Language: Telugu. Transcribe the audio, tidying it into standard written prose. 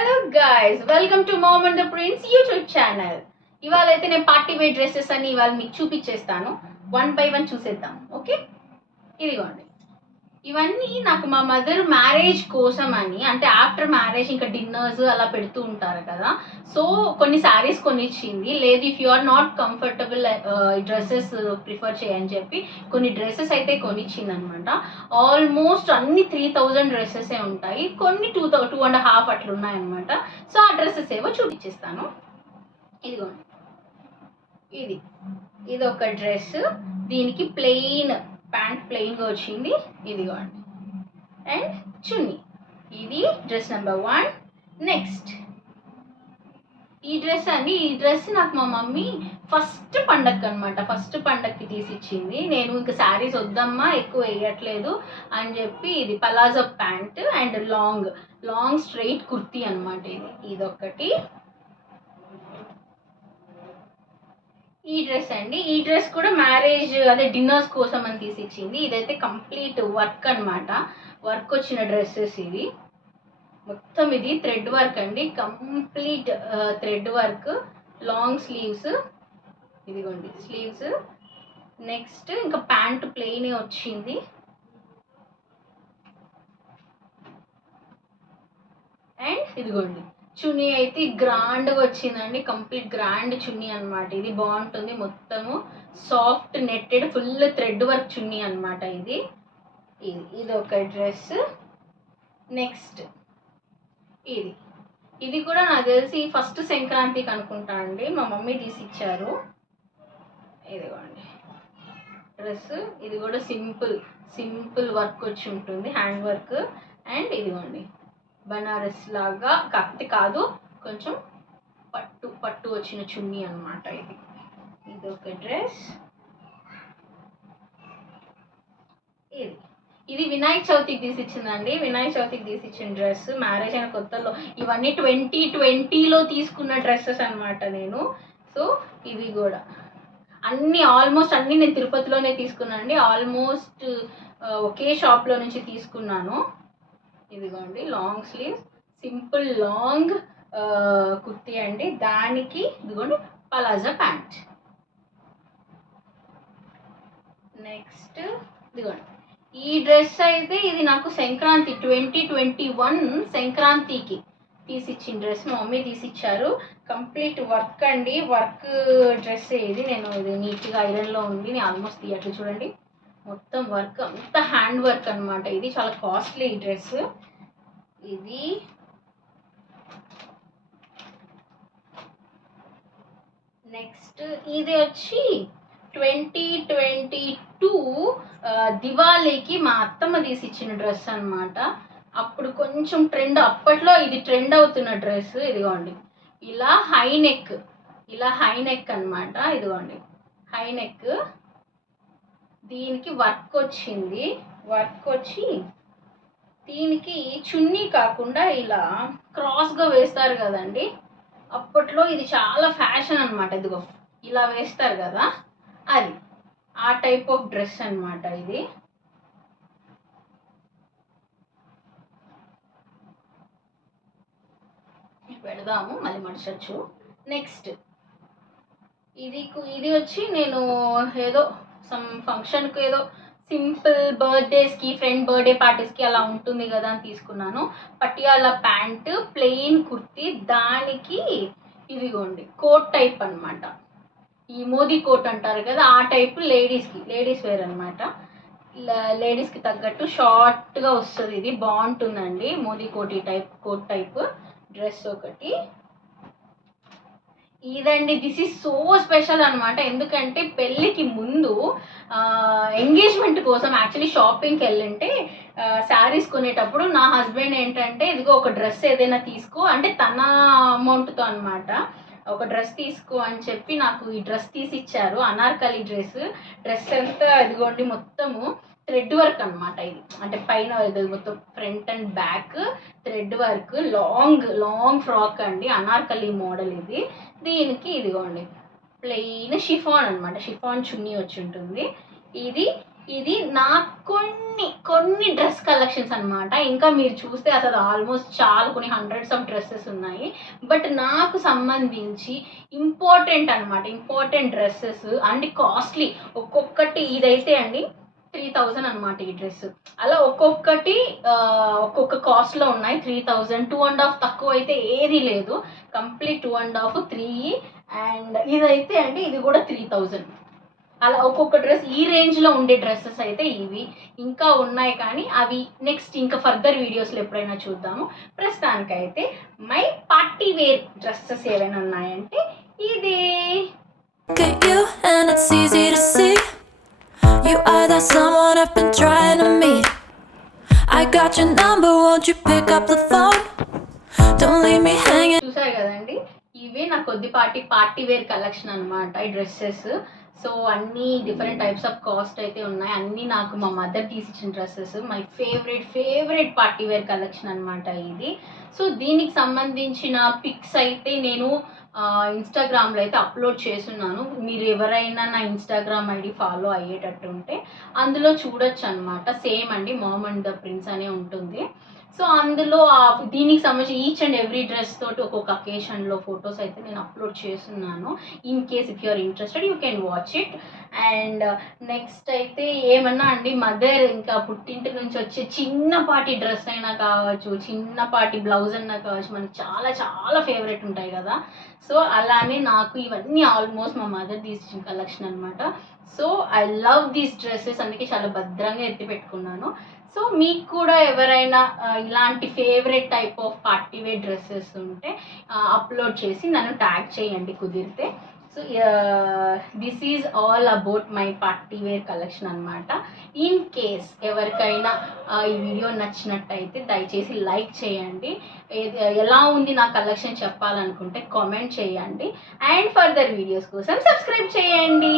Hello guys, welcome to mom and the prince YouTube channel. ఇవాళ అయితే నేను పార్టీ వేర్ డ్రెస్సెస్ అని ఇవాళ మీకు చూపించేస్తాను. 1 by 1 చూసేద్దాం. ఓకే, ఇదిగోండి. ఇవన్నీ నాకు మా మదర్ మ్యారేజ్ కోసం అని, అంటే ఆఫ్టర్ మ్యారేజ్ ఇంకా డిన్నర్స్ అలా పెడుతూ ఉంటారు కదా, సో కొన్ని శారీస్ కొనిచ్చింది. లేదు, if you are not comfortable dresses prefer చేయని చెప్పి కొన్ని డ్రెస్సెస్ అయితే కొనిచ్చింది అనమాట. ఆల్మోస్ట్ అన్ని 3000 డ్రెస్సెసే ఉంటాయి, కొన్ని 2.5 అట్లా ఉన్నాయన్నమాట. సో ఆ డ్రెస్సెస్ ఏవో చూపించేస్తాను. ఇదిగోండి, ఇది ఒక డ్రెస్. దీనికి ప్లెయిన్ ప్యాంట్ ప్లెయిన్గా వచ్చింది. ఇదిగోండి, అండ్ చున్నీ. ఇది డ్రెస్ నెంబర్ 1. నెక్స్ట్ ఈ డ్రెస్ నాకు మా మమ్మీ ఫస్ట్ పండగకి అనమాట, ఫస్ట్ పండగకి తీసిచ్చింది. నేను ఇంకా శారీస్ వద్దమ్మా, ఎక్కువ వేయట్లేదు అని చెప్పి ఇది palazzo pant and long straight kurti అనమాట. ఇదొకటి. ఈ డ్రెస్ కూడా మ్యారేజ్ అదే డిన్నర్స్ కోసం అని తీసిచ్చింది. ఇదైతే కంప్లీట్ వర్క్ అనమాట, వర్క్ వచ్చిన డ్రెస్సెస్ ఇవి మొత్తం. ఇది థ్రెడ్ వర్క్ అండి, complete thread work. Long sleeves, ఇదిగోండి స్లీవ్స్. నెక్స్ట్ ఇంకా ప్యాంట్ ప్లెయిన్ వచ్చింది. అండ్ ఇదిగోండి, చున్నీ అయితే గ్రాండ్గా వచ్చిందండి, కంప్లీట్ గ్రాండ్ చున్నీ అనమాట. ఇది బాగుంటుంది, మొత్తము soft netted full thread work చున్నీ అనమాట. ఇది ఒక డ్రెస్. నెక్స్ట్ ఇది కూడా నాకు తెలిసి ఫస్ట్ సంక్రాంతికి అనుకుంటా అండి, మా మమ్మీ తీసిచ్చారు. ఇదిగోండి డ్రెస్. ఇది కూడా సింపుల్ వర్క్ వచ్చి ఉంటుంది, హ్యాండ్ వర్క్. అండ్ ఇదిగోండి బనారస్ లాగా, కాకపోతే కాదు, కొంచెం పట్టు వచ్చిన చున్నీ అనమాట. ఇది ఒక డ్రెస్. ఇది వినాయక చవితికి తీసిచ్చిందండి, వినాయక చవితికి తీసిచ్చిన డ్రెస్. మ్యారేజ్ అయిన కొత్తలో ఇవన్నీ 2020లో తీసుకున్న డ్రెస్సెస్ అనమాట నేను. సో ఇవి కూడా ఆల్మోస్ట్ అన్నీ నేను తిరుపతిలోనే తీసుకున్నాను అండి, ఆల్మోస్ట్ ఒకే షాప్లో నుంచి తీసుకున్నాను. ఇదిగోండి long sleeves, simple long kurti అండి. దానికి ఇదిగోండి పలాజా ప్యాంట్. నెక్స్ట్ ఇదిగోండి ఈ డ్రెస్ అయితే ఇది నాకు సంక్రాంతి 2021 సంక్రాంతికి తీసిచ్చిన డ్రెస్, మా మమ్మీ తీసిచ్చారు. కంప్లీట్ వర్క్ అండి, వర్క్ డ్రెస్. ఇది నీట్గా ఐరన్లో ఉంది, నేను ఆల్మోస్ట్ తీయట్లు చూడండి, మొత్తం వర్క్ అంత హ్యాండ్ వర్క్ అనమాట. ఇది చాలా కాస్ట్లీ ఈ డ్రెస్. ఇది నెక్స్ట్ ఇది వచ్చి 2022 దివాళీకి మా అత్తమ్మ తీసిచ్చిన డ్రెస్ అనమాట. అప్పుడు కొంచెం అప్పట్లో ఇది ట్రెండ్ అవుతున్న డ్రెస్. ఇదిగోండి ఇలా హై నెక్ అనమాట. ఇదిగోండి హై నెక్, దీనికి వర్క్ వచ్చింది. వర్క్ వచ్చి దీనికి చున్నీ కాకుండా ఇలా క్రాస్గా వేస్తారు కదండి, అప్పట్లో ఇది చాలా ఫ్యాషన్ అనమాట. ఇదిగో ఇలా వేస్తారు కదా, అది ఆ టైప్ ఆఫ్ డ్రెస్ అనమాట. ఇది పెడదాము, మళ్ళీ మర్చచ్చు. నెక్స్ట్ ఇది వచ్చి నేను ఏదో ఫంక్షన్కి ఏదో సింపుల్ బర్త్డేస్కి, ఫ్రెండ్ బర్త్డే పార్టీస్కి అలా ఉంటుంది కదా అని తీసుకున్నాను. పటియాలా ప్యాంట్, ప్లెయిన్ కుర్తీ, దానికి ఇదిగోండి కోట్ టైప్ అనమాట. ఈ మోదీ కోట్ అంటారు కదా, ఆ టైప్. లేడీస్ వేర్ అనమాట. లేడీస్కి తగ్గట్టు షార్ట్గా వస్తుంది. ఇది బాగుంటుందండి, మోదీ కోట్ టైప్ డ్రెస్ ఒకటి. ఇదండి, దిస్ ఈజ్ సో స్పెషల్ అనమాట. ఎందుకంటే పెళ్ళికి ముందు ఎంగేజ్మెంట్ కోసం యాక్చువల్లీ షాపింగ్కి వెళ్ళింటే శారీస్ కొనేటప్పుడు నా హస్బెండ్ ఏంటంటే, ఇదిగో ఒక డ్రెస్ ఏదైనా తీసుకో అంటే తన అమౌంట్తో అనమాట, ఒక డ్రెస్ తీసుకో అని చెప్పి నాకు ఈ డ్రెస్ తీసిచ్చారు. అనార్కలి డ్రెస్ అంతా ఇదిగోండి మొత్తము థ్రెడ్ వర్క్ అనమాట. ఇది అంటే పైన మొత్తం front and back thread work, long frock అండి, అనార్కలి మోడల్ ఇది. దీనికి ఇదిగోండి ప్లెయిన్ షిఫాన్ అనమాట, షిఫాన్ చున్నీ వచ్చి ఉంటుంది. ఇది ఇది నాకు కొన్ని డ్రెస్ కలెక్షన్స్ అన్నమాట. ఇంకా మీరు చూస్తే అసలు ఆల్మోస్ట్ చాలా కొన్ని హండ్రెడ్స్ ఆఫ్ డ్రెస్సెస్ ఉన్నాయి. బట్ నాకు సంబంధించి ఇంపార్టెంట్ డ్రెస్సెస్ అండ్ కాస్ట్లీ. ఒక్కొక్కటి ఇదైతే అండి 3000 అనమాట ఈ డ్రెస్. అలా ఒక్కొక్కటి ఒక్కొక్క కాస్ట్‌లో ఉన్నాయి. 3000, 2.5 తక్కువ అయితే ఏది లేదు. కంప్లీట్ 2.5, 3 అండ్ ఇదైతే అండి ఇది కూడా 3000. అలా ఒక్కొక్క డ్రెస్ ఈ రేంజ్‌లో ఉండే డ్రెసెస్ అయితే ఇవి. ఇంకా ఉన్నాయి కానీ అవి నెక్స్ట్ ఇంకా ఫర్దర్ వీడియోస్‌లో ఎప్పుడైనా చూద్దాము. ప్రస్తుతానికైతే మై పార్టీ వేర్ డ్రెసెస్ ఏవైనా ఉన్నాయంటే ఇదే. Look at you and it's easy to see. You are that someone I've been trying to meet. I got your number, won't you pick up the phone? Don't leave me hanging. చూసారు కదండి, ఇవే నా కొద్దిపాటి పార్టీ వేర్ కలెక్షన్ అనమాట ఈ డ్రెస్సెస్. సో అన్ని డిఫరెంట్ టైప్స్ ఆఫ్ కాస్ట్ అయితే ఉన్నాయి. అన్నీ నాకు మా మదర్ తీసిచ్చిన dresses. My favourite party wear collection అనమాట ఇది. సో దీనికి సంబంధించిన పిక్స్ అయితే నేను ఇన్స్టాగ్రామ్లో అయితే అప్లోడ్ చేస్తున్నాను. మీరు ఎవరైనా నా ఇన్స్టాగ్రామ్ ఐడి ఫాలో అయ్యేటట్టు ఉంటే అందులో చూడొచ్చు అనమాట. సేమ్ అండి మామ్ అండ్ ద ప్రిన్స్ అనే ఉంటుంది. సో అందులో దీనికి సంబంధించి ఈచ్ అండ్ ఎవ్రీ డ్రెస్ తోటి ఒక్కొక్క అకేషన్లో ఫొటోస్ అయితే నేను అప్లోడ్ చేస్తున్నాను. In case if you are interested you can watch it. And next అయితే ఏమన్నా అండి, మదర్ ఇంకా పుట్టింటి నుంచి వచ్చే చిన్నపాటి డ్రెస్ అయినా కావచ్చు, చిన్నపాటి బ్లౌజ్ అయినా కావచ్చు, మనకి చాలా చాలా ఫేవరెట్ ఉంటాయి కదా. సో అలానే నాకు ఇవన్నీ ఆల్మోస్ట్ మా మదర్ తీసిన కలెక్షన్ అనమాట. So I love these dresses, అందుకే చాలా భద్రంగా ఎత్తి పెట్టుకున్నాను. సో మీకు కూడా ఎవరైనా ఇలాంటి favourite type of party wear dresses ఉంటే అప్లోడ్ చేసి నన్ను ట్యాగ్ చేయండి కుదిరితే. So this is all about my party wear collection అనమాట. ఇన్ కేస్ ఎవరికైనా ఈ వీడియో నచ్చినట్టయితే దయచేసి లైక్ చేయండి. ఎలా ఉంది నా కలెక్షన్ చెప్పాలనుకుంటే కామెంట్ చేయండి. అండ్ ఫర్దర్ వీడియోస్ కోసం సబ్స్క్రైబ్ చేయండి.